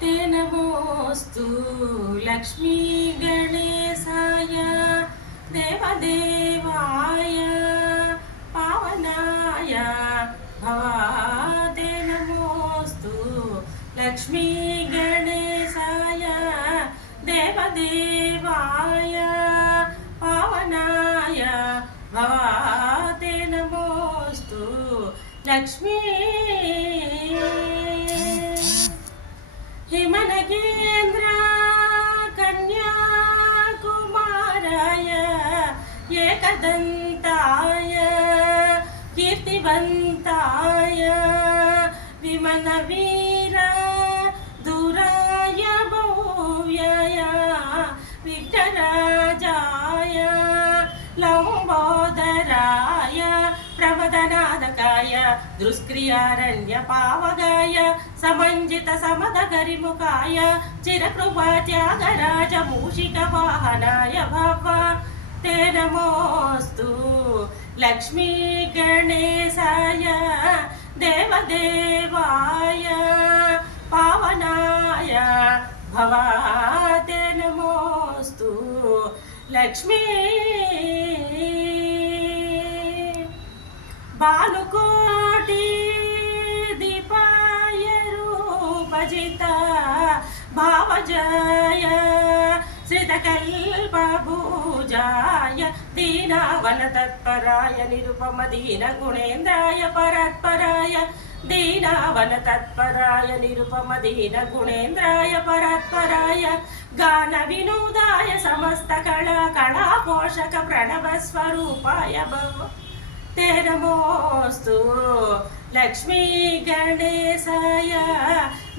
ते नमोऽस्तु लक्ष्मी गणेशाय देवदेवाय पावनाय भवाते नमोऽस्तु लक्ष्मी गणेशाय देवदेवाय पावनाय भवाते नमोऽस्तु लक्ष्मी హిమనగేంద్ర కన్యాకుమారాయ ఏకదంతాయ కీర్తివంతాయ విమన వీర దురాయ భూవ్యయ విఘ్నరాజాయ లంబా ప్రమదనాదకాయ దుష్క్రియారణ్య పావగాయ సమంజిత సమద గరిముఖాయ చిరకృపాత్యాగరాజ మూషిక వాహనాయ భవ. తే నమోస్తు లక్ష్మీ గణేశాయ దేవదేవాయ పావనాయ భవాతే నమోస్తు లక్ష్మీ రాజాయ శ్రితకల్పూజాయ దీనావన తత్పరాయ నిరుపమ దీన గుణేంద్రాయ పరాత్పరాయ దీనావన తత్పరాయ నిరుపమ దీన గుణేంద్రాయ పరాత్పరాయ గాన వినోదాయ సమస్త కళా కళా పోషక ప్రణవ స్వరూపాయ భవ. తెరమోస్తు లక్ష్మీ గణేశాయ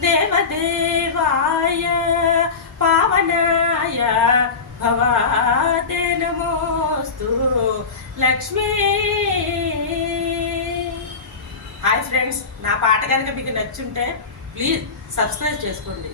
దేవదేవాయ నమోస్తు లక్ష్మీ. హాయ్ ఫ్రెండ్స్ నా పాట కనుక మీకు నచ్చుంటే ప్లీజ్ సబ్స్క్రైబ్ చేసుకోండి.